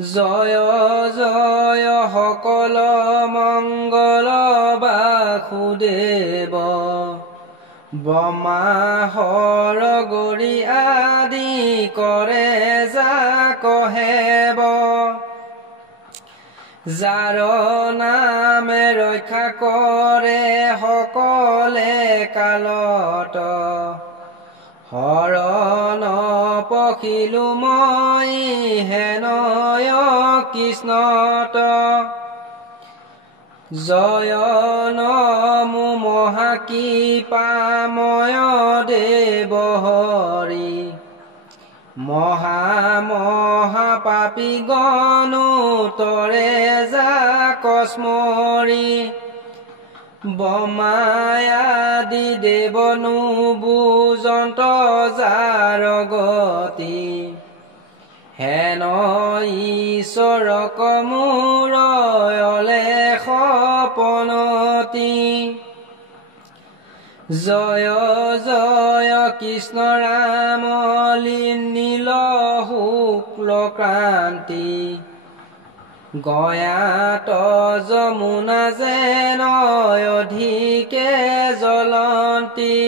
জয় জয় সকল মঙ্গল বাসুদেৱ ব্ৰহ্মা হৰ গৰি আদি কৰে যাক হেব যাৰ নামে ৰক্ষা কৰে সকলে কালত হৰণ পখিলো মই হেনয় কৃষ্ণত জয় নমো মহাকৃপাময় দেৱ হৰি মহাপাপী গণো তৰে যাক স্মৰি ব্ৰহ্মায়াদি দেৱনো বুজন্ত যাৰ গতি হেন ঈশ্বৰক মোৰ অলেখ পনতি জয় জয় কৃষ্ণ ৰাম নীল শুক্ল ক্ৰান্তি গয়াত যমুনা যেন অধিকে জ্বলন্তি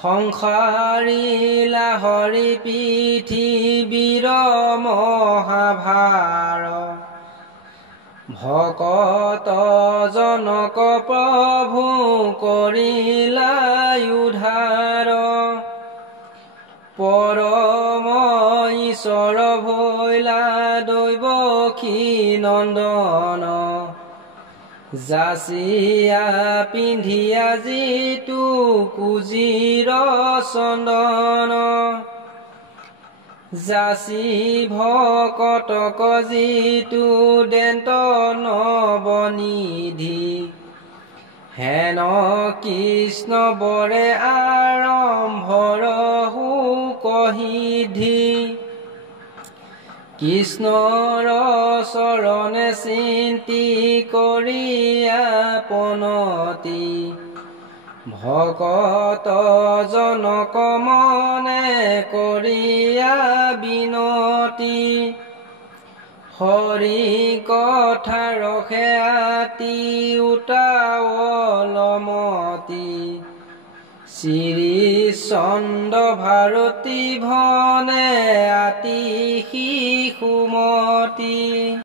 সংসাৰী লাহৰী পৃথিৱীৰ মহাভাৰ ভকত জনক প্ৰভু কৰিলা উদ্ধাৰ পৰম ঈশ্বৰ ভৈলা দৈৱকী নন্দন যাচিয়া পিন্ধিয়া যিটো কুজিৰ চন্দন যাচি ভকতক যিটো দেন্ত নৱনিধি হেন কৃষ্ণ বৰে আৰম্ভৰ সুকহিধি কৃষ্ণৰ চৰণে চিন্তি কৰিয়া পনতি ভকত জনক মনে কৰিয়া বিনতি হৰি কথা ৰখে আতি উতাৱলমতি শ্ৰী চন্দ্ৰ ভাৰতী ভনে আতি শিশুমতি